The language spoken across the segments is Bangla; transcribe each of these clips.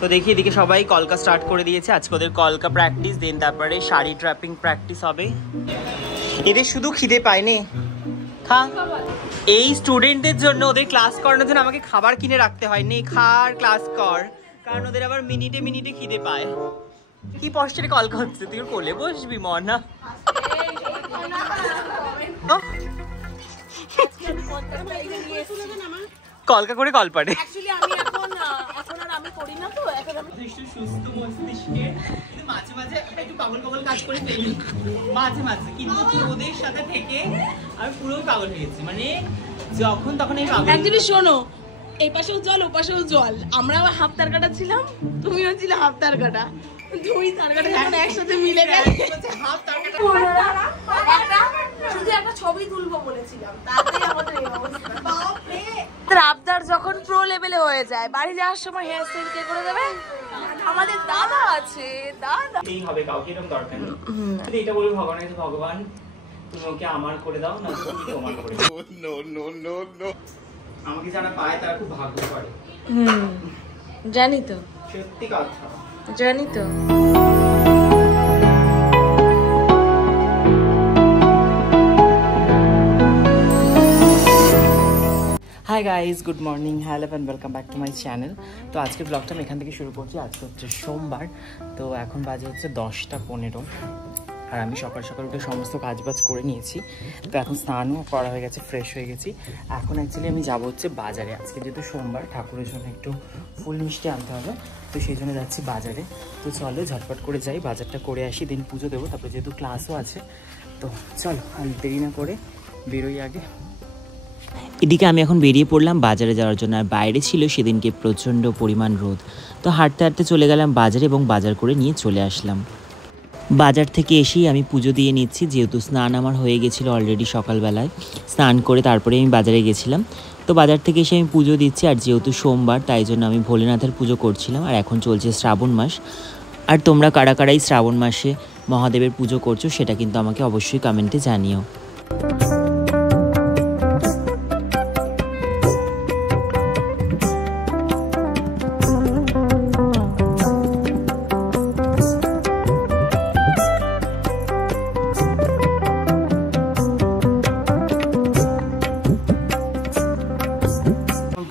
তো দেখি এদিকে সবাই কলকা স্টার্ট করে দিয়েছে। আজকে ওদের কলকা প্র্যাকটিস, দেন তারপরে শাড়ি ট্র্যাপিং প্র্যাকটিস হবে। এদের শুধু খিদে পায়নি, খা। এই স্টুডেন্টদের জন্য, ওদের ক্লাস করানোর জন্য আমাকে খাবার কিনে রাখতে হয়। নে খা আর ক্লাস কর, কারণ ওদের আবার মিনিটে মিনিটে খিদে পায়। কি পশ্চারে কলকা হচ্ছে, তুই কোলে বসবি মনা? কলকা করে কল পারে। মাঝে মাঝে একটু পাগল পাগল কাজ করে ফেলি, মাঝে মাঝে, কিন্তু ওদের সাথে থেকে আমি পুরো পাগল হয়ে গেছি। মানে যখন তখন এই পাগল। একচুয়ালি শোনো, এই পাশেও জল ও পাশেও জল, আমরা আবার হাফ তার কাটা ছিলাম, তুমিও ছিলে হাফ তার কাটা, দুই তার কাটা যখন একসাথে মিলে গেছে হাফ তার কাটা। শুধু একটা ছবি তুলবো বলেছিলাম, তাতেই আমাদের এই অবস্থা। বাপরে, আবদার যখন প্রো লেভেলে হয়ে যায়, বাড়ি যাওয়ার সময় হেয়ার স্টাইল কে করে দেবে? আমাদের দাদা আছে, দাদা। এই হবে, কাউকে এরকম দরকার নেই। কিন্তু এটা বলবো ভগবানের কাছে, ভগবান তুমি ওকে আমার করে দাও না, তুমি তোমার করে দাও। নো নো নো নো, আমাকে যারা পায় তারা খুব ভাগ্য করে। জানি তো, সত্যি কথা জানি তো। Hi guys, good morning, hello and welcome back to my channel. তো আজকের ব্লগটা আমি এখান থেকে শুরু করছি। আজকে হচ্ছে সোমবার, তো এখন বাজে হচ্ছে 10:15, আর আমি সকাল সকাল উঠে সমস্ত কাজবাজ করে নিয়েছি। তো এখন স্নানও করা হয়ে গেছে, ফ্রেশ হয়ে গেছি। এখন অ্যাকচুয়ালি আমি যাবো হচ্ছে বাজারে। আজকে যেহেতু সোমবার, ঠাকুরের জন্য একটু ফুল মিষ্টি আনতে হবে, তো সেই জন্য যাচ্ছি বাজারে। তো চলো ঝটপট করে যাই, বাজারটা করে আসি, দিন পুজো দেবো। তারপরে যেহেতু ক্লাসও আছে, তো চলো আমি দেরি না করে বেরোই আগে। এদিকে আমি এখন বেরিয়ে পড়লাম বাজারে যাওয়ার জন্য। আর বাইরে ছিল সেদিনকে প্রচণ্ড পরিমাণ রোদ, তো হাঁটতে হাঁটতে চলে গেলাম বাজারে এবং বাজার করে নিয়ে চলে আসলাম। বাজার থেকে এসেই আমি পুজো দিয়ে নিচ্ছি, যেহেতু স্নান আমার হয়ে গেছিলো অলরেডি সকালবেলায়। স্নান করে তারপরে আমি বাজারে গেছিলাম। তো বাজার থেকে এসে আমি পুজো দিচ্ছি, আর যেহেতু সোমবার তাই জন্য আমি ভোলেনাথের পুজো করছিলাম। আর এখন চলছে শ্রাবণ মাস। আর তোমরা কারা কারাই শ্রাবণ মাসে মহাদেবের পুজো করছো সেটা কিন্তু আমাকে অবশ্যই কমেন্টে জানিও।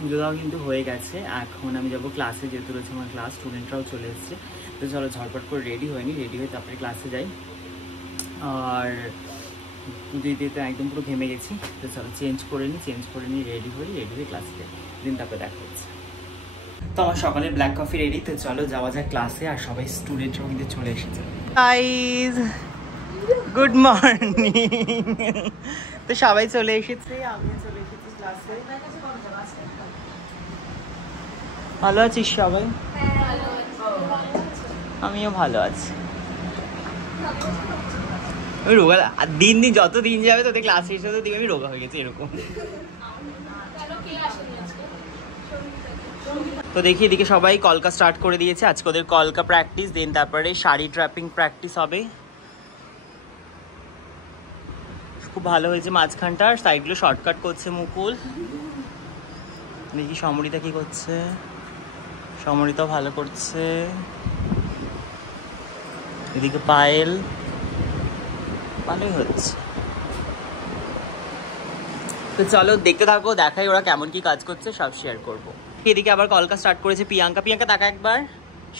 পুজো দেওয়া কিন্তু হয়ে গেছে, এখন আমি যাবো ক্লাসে, যেহেতু রয়েছে আমার ক্লাস, স্টুডেন্টরাও চলে এসছে। তো চলো ঝটপট করে রেডি হয়নি, রেডি হয়ে তারপরে ক্লাসে যাই। আর পুজো দিতে তো একদম পুরো ঘেমে গেছি, তো চলো চেঞ্জ করে নিই, রেডি হয়ে ক্লাসে যাই, দিন তারপরে দেখা হচ্ছে। তো আমার সকালে ব্ল্যাক কফি রেডি, তো চলো যাওয়া যায় ক্লাসে। আর সবাই স্টুডেন্টরাও কিন্তু চলে এসেছে। Guys good morning. তো সবাই চলে এসেছে, আমিও চলে এসেছি ক্লাসে। ভালো আছিস সবাই? আমিও ভালো আছি। আমি রোগা, দিন দিন যত দিন যাবে তোদের ক্লাসে এসে তো দেখবি আমি রোগা হয়ে গেছি এরকম। তো দেখি এদিকে সবাই কলকা স্টার্ট করে দিয়েছে। আজকে ওদের কলকা প্র্যাকটিস, দেন তারপরে শাড়ি ট্র্যাপিং প্র্যাকটিস হবে। খুব ভালো হয়েছে মাঝখানটা, আর সাইডগুলো শর্টকাট করছে মুকুল। দেখি সমরিতা কি করছে, সমরিতাও ভালো করছে। এদিকে পায়েল, ভালোই হচ্ছে। তো চলো দেখতে থাকো, দেখাই ওরা কেমন কি কাজ করছে, সব শেয়ার করবো। এদিকে আবার কলকা স্টার্ট করেছে প্রিয়াঙ্কা দেখা একবার,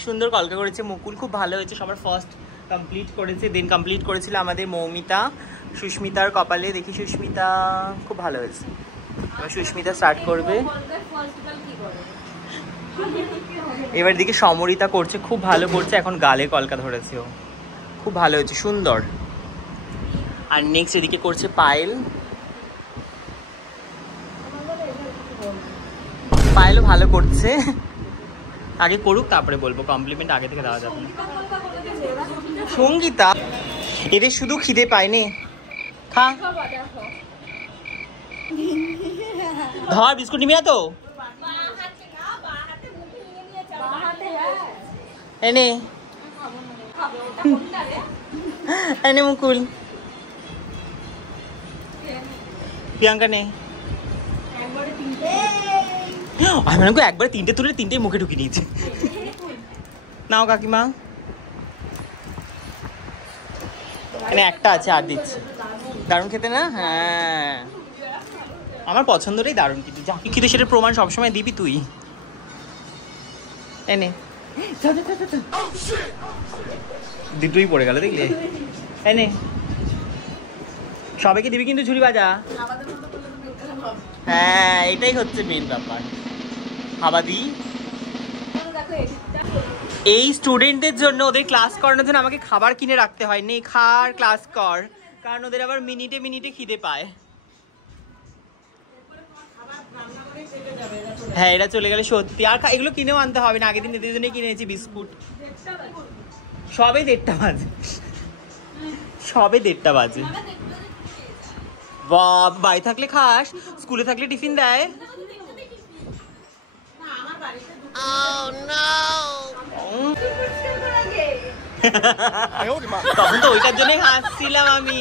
সুন্দর কলকা করেছে মুকুল, খুব ভালো হয়েছে। সবার ফার্স্ট কমপ্লিট করেছে, দেন কমপ্লিট করেছিল আমাদের মৌমিতা। সুস্মিতার কপালে দেখি, সুস্মিতা খুব ভালো হয়েছে। এবার সুস্মিতা স্টার্ট করবে। এবার দিকে সমরিতা করছে, খুব ভালো করছে, এখন গালে কলকা ধরেছে ও, খুব ভালো হয়েছে, সুন্দর। আর নেক্সট এদিকে করছে পায়েল, পায়েলও ভালো করছে। আগে করুক তারপরে বলবো, কমপ্লিমেন্ট আগে থেকে দেওয়া যাবে না। সঙ্গীতা, এদের শুধু খিদে পায়নি, খা। ধর বিস্কুট নিবি না তো, এনে এনে মুকুল, প্রিয়াঙ্কা নে। আমি একবারে তিনটে তুলে তিনটে মুখে ঢুকিয়ে নিয়েছি। নাও কাকিমা, এখানে একটা আছে আর দিচ্ছি। দারুণ খেতে না? হ্যাঁ আমার পছন্দটাই দারুণ, কিন্তু যা কিন্তু সেটা প্রমাণ সবসময় দিবি তুই। এনে দুটোই পড়ে গেল দেখলে। এনে সবাইকে দিবি কিন্তু ঝুড়ি বাজা। হ্যাঁ এটাই হচ্ছে মেন ব্যাপার। হাবা দি এই স্টুডেন্টদের জন্য, ওদের ক্লাস করানোর জন্য আমাকে খাবার কিনে রাখতে হয়। নে খার ক্লাস কর, কারণ ওদের আবার মিনিটে মিনিটে খিদে পায়। হ্যাঁ এটা চলে গেলে সত্যি। আর এগুলো কিনেও আনতে হবে না, আগের দিন এদের জন্যই কিনেছি বিস্কুট। সবে 1:30 বাজে, সবে 1:30 বাজে। বাড়ি থাকলে খাস, স্কুলে থাকলে টিফিন দেয়। তখন তো ওইটার জন্যই হাসছিলাম আমি,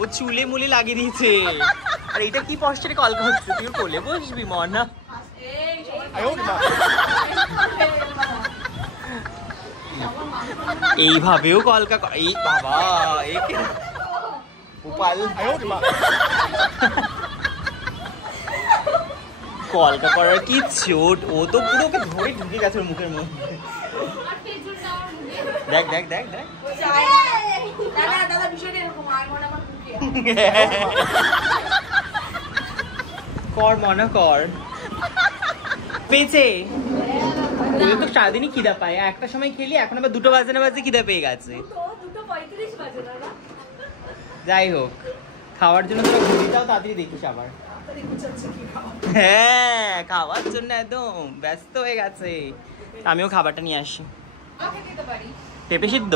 ও চুলে মুলে লাগিয়ে দিয়েছে। আর এটা কি পশ্চারে কলকা হচ্ছে, তুই কোলে বসবি মনা। এইভাবেও কলকা, এই বাবা উপাল কলকা করার কি চোট, ও তো পুরো ওকে ধরে ঢুকে গেছে ওর মুখের মধ্যে। দেখ দেখ দেখ দেখ কর মনে কর। পেয়েছে তো সারাদিনই খিদা পায়, একটা সময় খেলি, এখন আবার 2টো বাজে না বাজে খিদা পেয়ে গেছে। যাই হোক, খাওয়ার জন্য তোরা ঘুরিটাও তাড়াতাড়ি দেখিস আবার। হ্যাঁ খাওয়ার জন্য একদম ব্যস্ত হয়ে গেছে। আমিও খাবারটা নিয়ে আসি। পেঁপে সিদ্ধ,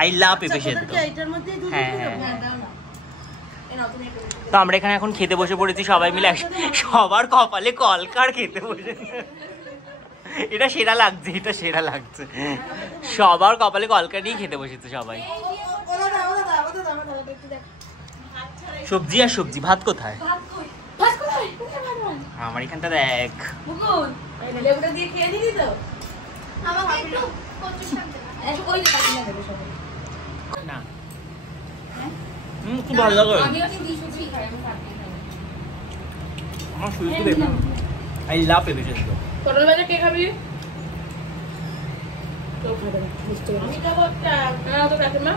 আই লাভ পেঁপে সিদ্ধ। হ্যাঁ তো আমরা এখানে এখন খেতে বসে পড়েছি সবাই মিলে, সবার কপালে কলকার খেতে বসে। এটা সেরা লাগছে, এটা সেরা লাগছে, সবার কপালে কলকা নিয়ে খেতে বসেছে সবাই। সবজি আর সবজি, ভাত কোথায়? আমার এখানটা দেখ না, খুব ভালো লাগে আমার শুরুতে পেঁপে, আই লাভ পেঁপে সিদ্ধ। পটল ভাজা কে খাবি? আমি খাবো একটা। না তো কাকিমা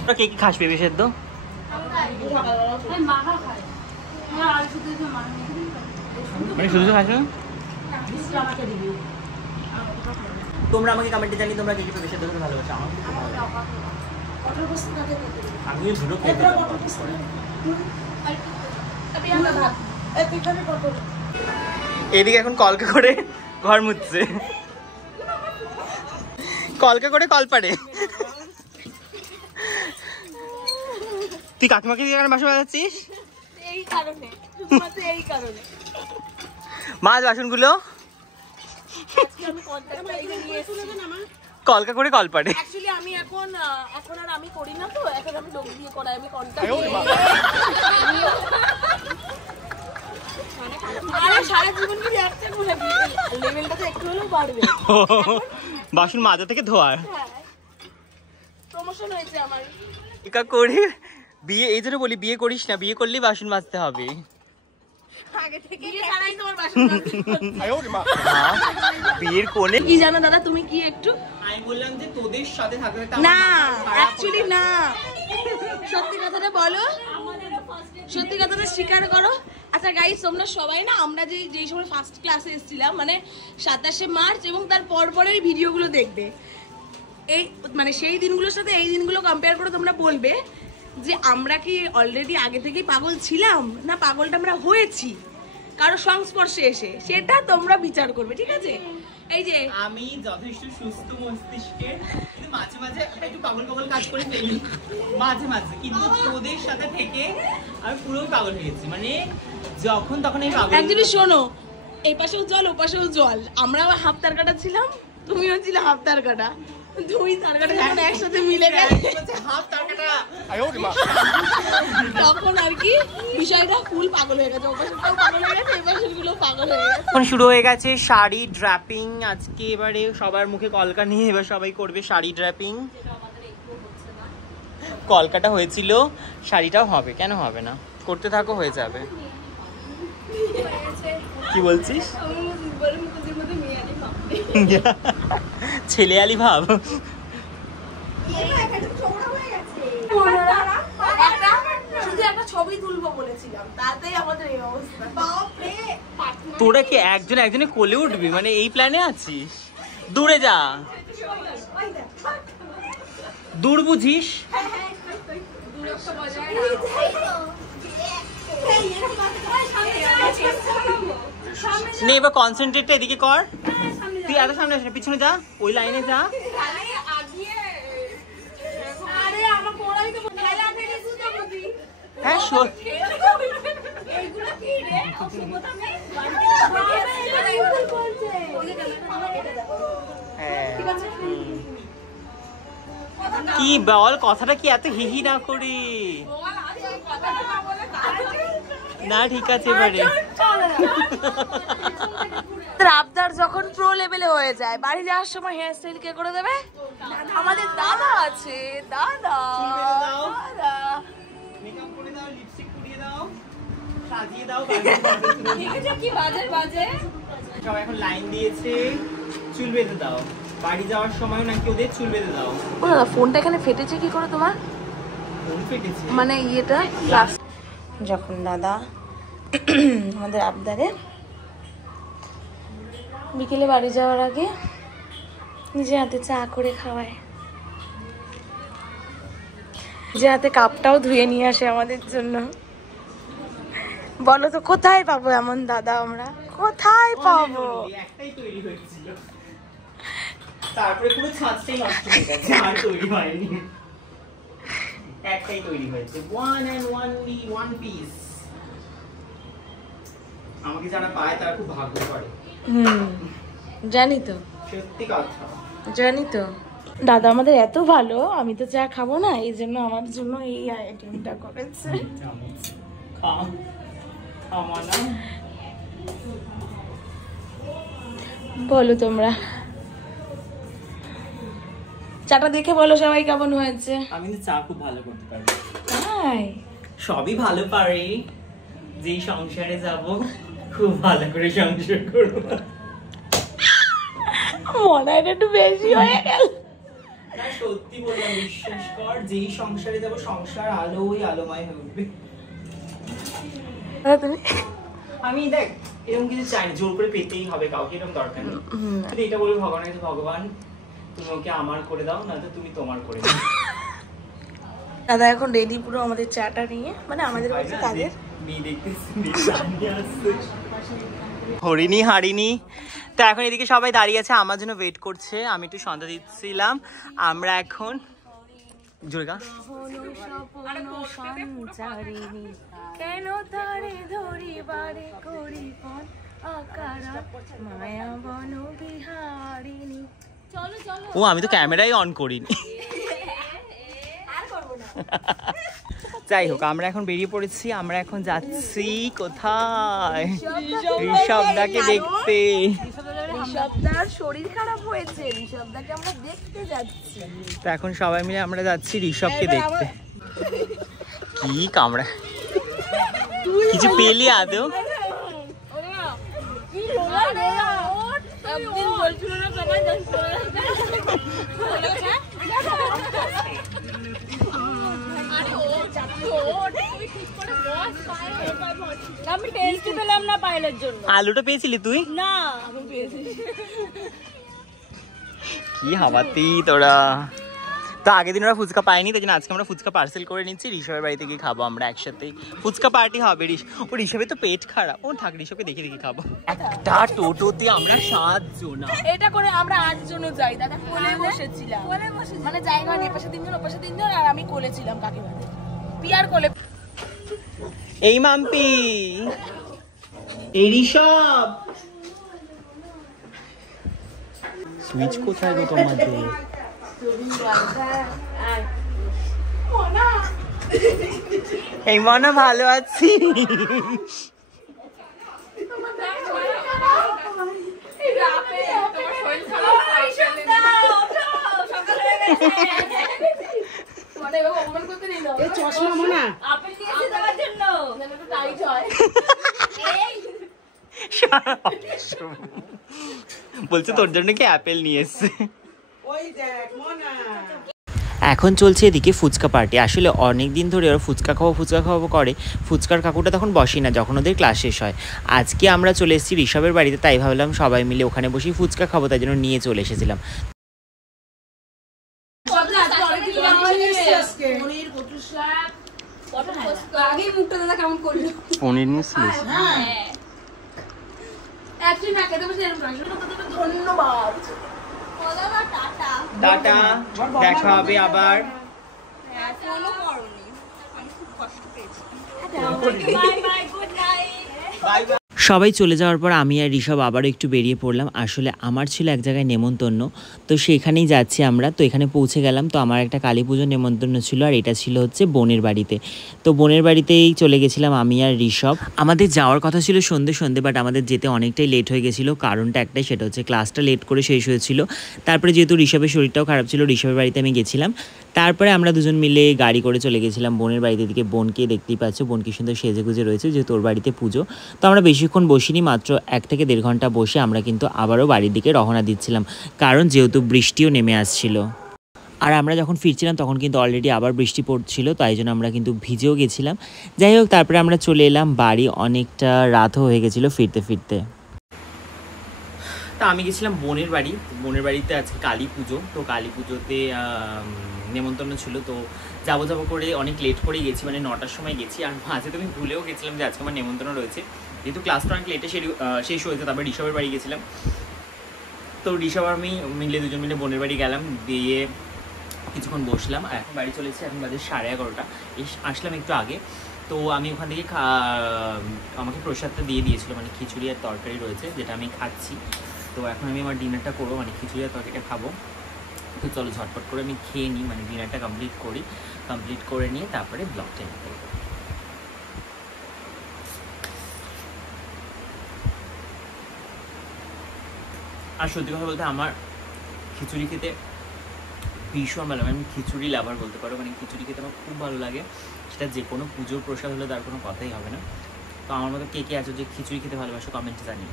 তোরা কে কি খাস পেঁপে সিদ্ধ? মানে শুধু খাস না? তোমরা আমাকে কমেন্টে জানি তোমরা কে কি পেঁপে সিদ্ধ খেতে ভালোবাসো। আমার খুব ভালো লাগে, আমি ভিডিও খেতে এদিকে এখন কলকা করে ঘর মুছছে, কলকা করে কলপারে। তুই কাকিমাকে দিয়ে বাসন বাজাচ্ছিস? এই কারণে, এই কারণে মাছ বাসনগুলো কলকা করে কলপারে। অ্যাকচুয়ালি আমি এখন আর আমি করি না, তো এখন আমি লোক দিয়ে করাই, আমি কন্টাক্ট। আরে সারা জীবন কি একটা করে লেভেলটা তো একটু হলেও বাড়বে। বাসন মাজা থেকে ধোয়ার প্রমোশন হয়েছে আমার। একা করে বিয়ে, এই জন্য বলি বিয়ে করিস না, বিয়ে করলেই বাসন মাজতে হবে। আগে থেকে বিয়ে ছাড়াই তোমার বাসন মাজতে বিয়ের কোণে কি জানো দাদা, তুমি কি একটু আমি বললাম যে তোদের সাথে থাকতে না, অ্যাকচুয়ালি না, সত্যি কথাটা বলো, সত্যি কথাটা স্বীকার করো। আচ্ছা গাইস, তোমরা সবাই না, আমরা যেই সময় ফার্স্ট ক্লাসে এসেছিলাম, মানে 27শে মার্চ এবং তার পরের ভিডিওগুলো দেখবে, এই মানে সেই দিনগুলোর সাথে এই দিনগুলো কম্পেয়ার করে তোমরা বলবে যে আমরা কি অলরেডি আগে থেকেই পাগল ছিলাম, না পাগলটা আমরা হয়েছি কারো সংস্পর্শে এসে, সেটা তোমরা বিচার করবে, ঠিক আছে? এই যে আমি যথেষ্ট সুস্থ মস্তিষ্কে, কিন্তু মাঝে মাঝে একটু পাগল পাগল কাজ করে ফেলি মাঝে মাঝে, কিন্তু তোদের সাথে থেকে আমি পুরোই পাগল হয়ে গেছি, মানে যখন তখন এই পাগল। একচুয়ালি শোনো, এই পাশেও জল ও পাশেও জল, আমরা আবার হাফ তার কাটা ছিলাম, তুমিও ছিলে হাফ তার কাটা, দুই তার কাটা যখন একসাথে মিলে গেছে হাফ তার কাটা, তখন আর কি বিষয়টা ফুল পাগল হয়ে গেছে, ওপাশেরটাও পাগল হয়ে গেছে, এপাশেরগুলো পাগল হয়ে গেছে। এখন শুরু হয়ে গেছে শাড়ি ড্র্যাপিং। আজকে এবারে সবার মুখে কলকা নিয়ে এবার সবাই করবে শাড়ি ড্র্যাপিং। কলকাটা হয়েছিল, শাড়িটাও হবে, কেন হবে না? করতে থাকো, হয়ে যাবে। কি বলছিস? ছেলে আলি ভাব। ছবি তুলবো বলেছিলাম, তাতেই আমাদের এই অবস্থা। তোরা কি একজনে কোলে উঠবি, মানে এই প্ল্যানে আছিস? দূরে যা, দূর বুঝিস। নে এবার কনসেন্ট্রেটটা এদিকে কর। তুই এত সামনে আসলে পিছনে যা, ওই লাইনে যা। হ্যাঁ সত্যি। কি বল, কথাটা কি এত হিহি না করি? না ঠিক আছে এবারে। আবদার যখন প্রো লেভেলে হয়ে যায়, বাড়ি যাওয়ার সময় হেয়ার স্টাইল কে করে দেবে? আমাদের দাদা আছে, দাদা। মেকআপ করে দাও, লিপস্টিক পরিয়ে দাও, সাজিয়ে দাও। কি বাজে বাজে সবাই এখন লাইন দিয়েছে, চুল বেঁধে দাও। বাড়ি যাওয়ার সময় নাকি ওদের চুল বেঁধে দাও। ও দাদা, ফোনটা এখানে ফেটেছে কি করে তোমার? ফোন ফেটেছে মানে ইয়েটা যখন দাদা আমাদের আবদারে বিকেলে বাড়ি যাওয়ার আগে নিজে হাতে চা করে খাওয়ায়, নিজে হাতে কাপটাও ধুয়ে নিয়ে আসে আমাদের জন্য। বলো তো কোথায় পাবো এমন দাদা আমরা, কোথায় পাবো? একটাই তৈরি হয়েছিল, তারপরে পুরো ছাঁচটাই নষ্ট হয়ে গেছে, আর তৈরি হয়নি। একটাই তৈরি হয়েছে, one and only one piece। আমাকে যারা পায় তারা খুব ভাগ্য করে। জানি তো, সত্যি কথা জানি তো। দাদা আমাদের এত ভালো, আমি তো চা খাবো না, এই জন্য আমার জন্য এই আইটেমটা করেছে। বলো তোমরা, চাটা দেখে বলো সবাই কেমন হয়েছে। আমি তো চা খুব ভালো করতে পারি। তাই? সবই ভালো পারি, যেই সংসারে যাব খুব ভালো করে সংসার করবো। মনে হয় একটু বেশি হয়ে গেল। না সত্যি বললাম, বিশ্বাস কর, যেই সংসারে যাব সংসার আলোই আলোময় হয়ে উঠবে। তুমি আমি দেখ এরকম কিছু চাই, জোর করে পেতেই হবে কাউকে, এরকম দরকার নেই। কিন্তু এটা বলবো ভগবানের কাছে, ভগবান তুমি ওকে আমার করে দাও, না তো তুমি তোমার করে দাও। দাদা এখন রেডি পুরো আমাদের চাটা নিয়ে, মানে আমাদের বলতে তাদের হরিণী হারিনি। তো এখন এদিকে সবাই দাঁড়িয়ে আছে, আমার জন্য ওয়েট করছে। আমি একটু সন্ধ্যা দিচ্ছিলাম। আমরা এখন জোরগা কেন তারে ধরি বারে করি কোন আকারা মায়া বন বিহারিণী। ও আমি তো ক্যামেরাই অন করিনি। যাই হোক, আমরা এখন বেরিয়ে পড়েছি। আমরা এখন যাচ্ছি কোথায়? ঋষভদাকে দেখতে। ঋষভদার শরীর খারাপ হয়েছে, ঋষভদাকে আমরা দেখতে যাচ্ছি। তো এখন সবাই মিলে আমরা যাচ্ছি ঋষভকে দেখতে। কি কামড়া, কিছু পেলি আদৌ? আমি টেস্টি পেলাম না পাইলের জন্য। আলুটা পেয়েছিলি তুই? না আমি পেয়েছি। কি হাবাতি তোরা। তো আগের দিন ওরা ফুচকা পায়নি, তাই জন্য আজকে আমরা ফুচকা পার্সেল করে নিচ্ছি। ঋষভের বাড়িতে গিয়ে খাবো আমরা একসাথেই, ফুচকা পার্টি হবে। ও ঋষভের তো পেট খারাপ, ও থাক ঋষভকে দেখে দেখে খাবো। একটা টোটোতে আমরা 7 জন, এটা করে আমরা 8 জনও যাই। দাদা কোলে বসেছিলাম, মানে জায়গা নেই, পাশে 3 জন, ওপাশে 3 জন, আর আমি কোলে ছিলাম কাকিমাদের, পিয়ার কোলে। এই মাম্পি, এই ঋষভ, সুইচ কোথায় গো তোমাদের? এই মনে ভালো আছি। বলছে তোর জন্য কি অ্যাপেল নিয়ে এসছে। এখন চলছে এদিকে ফুচকা পার্টি। আসলে অনেক দিন ধরে ওরা ফুচকা খাওয়াবো করে। ফুচকার কাকুটা তখন বসি না যখন ওদের ক্লাস শেষ হয়। আজকে আমরা চলে এসেছি ঋষভের বাড়িতে, তাই ভাবলাম সবাই মিলে ওখানে বসে ফুচকা খাবো, তাই জন্য নিয়ে চলে এসেছিলাম। পনির নিয়েছিলিস? টাটা, দেখা হবে আবার। সবাই চলে যাওয়ার পর আমি আর ঋষভ আবারও একটু বেরিয়ে পড়লাম। আসলে আমার ছিল এক জায়গায় নেমন্তন্ন, তো সেখানেই যাচ্ছি আমরা। তো এখানে পৌঁছে গেলাম। তো আমার একটা কালী পুজোর নেমন্তন্ন ছিল, আর এটা ছিল হচ্ছে বোনের বাড়িতে। তো বোনের বাড়িতেই চলে গেছিলাম আমি আর ঋষভ। আমাদের যাওয়ার কথা ছিল সন্ধে, বাট আমাদের যেতে অনেকটাই লেট হয়ে গেছিলো। কারণটা একটাই, সেটা হচ্ছে ক্লাসটা লেট করে শেষ হয়েছিল। তারপরে যেহেতু ঋষভের শরীরটাও খারাপ ছিল, ঋষভের বাড়িতে আমি গেছিলাম। তারপরে আমরা দুজন মিলে গাড়ি করে চলে গেছিলাম বোনের বাড়িতে। দিকে বোনকে দেখতেই পাচ্ছ, বোন কি সুন্দর সেজেগুজে রয়েছে, যেহেতু ওর বাড়িতে পুজো। তো আমরা বেশিক্ষণ বসিনি, মাত্র 1 থেকে 1.5 ঘন্টা বসে আমরা কিন্তু আবারও বাড়ির দিকে রওনা দিচ্ছিলাম, কারণ যেহেতু বৃষ্টিও নেমে আসছিল। আর আমরা যখন ফিরছিলাম তখন কিন্তু অলরেডি আবার বৃষ্টি পড়ছিল, তাই জন্য আমরা কিন্তু ভিজেও গেছিলাম। যাই হোক, তারপরে আমরা চলে এলাম বাড়ি। অনেকটা রাতও হয়ে গেছিলো ফিরতে। তা আমি গেছিলাম বোনের বাড়ি। বোনের বাড়িতে আজকে কালী পুজো, তো কালী পুজোতে নেমন্তন্ন ছিল। তো যাবো করে অনেক লেট করে গেছি, মানে 9টার সময় গেছি। আর মাঝে তো আমি ভুলেও গেছিলাম যে আজকে আমার নেমন্তন্ন রয়েছে, যেহেতু ক্লাসটা অনেক লেটে শেষ হয়েছে। তারপরে ঋষভের বাড়ি গেছিলাম। তো ঋষভ আমি দুজন মিলে বোনের বাড়ি গেলাম, দিয়ে কিছুক্ষণ বসলাম। আর এখন বাড়ি চলেছি, এখন বাজে 11:30। আসলাম একটু আগে। তো আমি ওখান থেকে আমাকে প্রসাদটা দিয়ে দিয়েছিলো, মানে খিচুড়ি আর তরকারি রয়েছে, যেটা আমি খাচ্ছি। তো এখন আমি আমার ডিনারটা করবো, মানে খিচুড়ি আর তরকারিটা খাবো। তো চলো ঝটপট করে আমি খেয়ে নিই, মানে ডিনারটা কমপ্লিট করে নিয়ে তারপরে ব্লগটা এন্ড করবো। আর সত্যি কথা বলতে আমার খিচুড়ি খেতে ভীষণ ভালো লাগে। আমি খিচুড়ি লাভার বলতে পারো, মানে খিচুড়ি খেতে আমার খুব ভালো লাগে। সেটা যে কোনো পুজোর প্রসাদ হলে তার কোনো কথাই হবে না। তো আমার মতো কে আছো যে খিচুড়ি খেতে ভালোবাসো, কমেন্টে জানিও।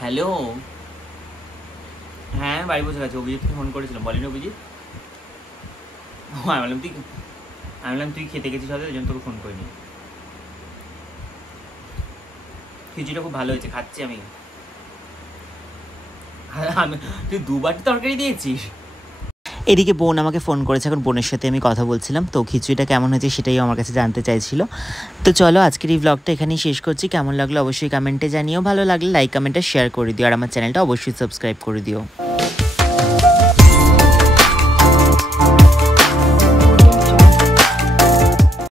হ্যালো, হ্যাঁ বাড়ি বসে গেছে। অভিজিৎকে ফোন করেছিলাম, বলেনি অভিজিৎ? আমি বললাম তুই খেতে গেছিস হয়তো, ওই জন্য তোকে ফোন করিনি। খিচুড়িটা খুব ভালো হয়েছে, খাচ্ছি আমি। তুই 2 বাটি তরকারি দিয়েছিস। এদিকে বোন আমাকে ফোন করেছে, এখন বোনের সাথে আমি কথা বলছিলাম। তো খিচুড়িটা কেমন হয়েছে সেটাই আমার কাছে জানতে চাইছিল। তো চলো আজকের এই ব্লগটা এখানেই শেষ করছি। কেমন লাগলো অবশ্যই কমেন্টে জানিও, ভালো লাগলে লাইক কমেন্টে শেয়ার করে দিও, আর আমার চ্যানেলটা অবশ্যই সাবস্ক্রাইব করে দিও।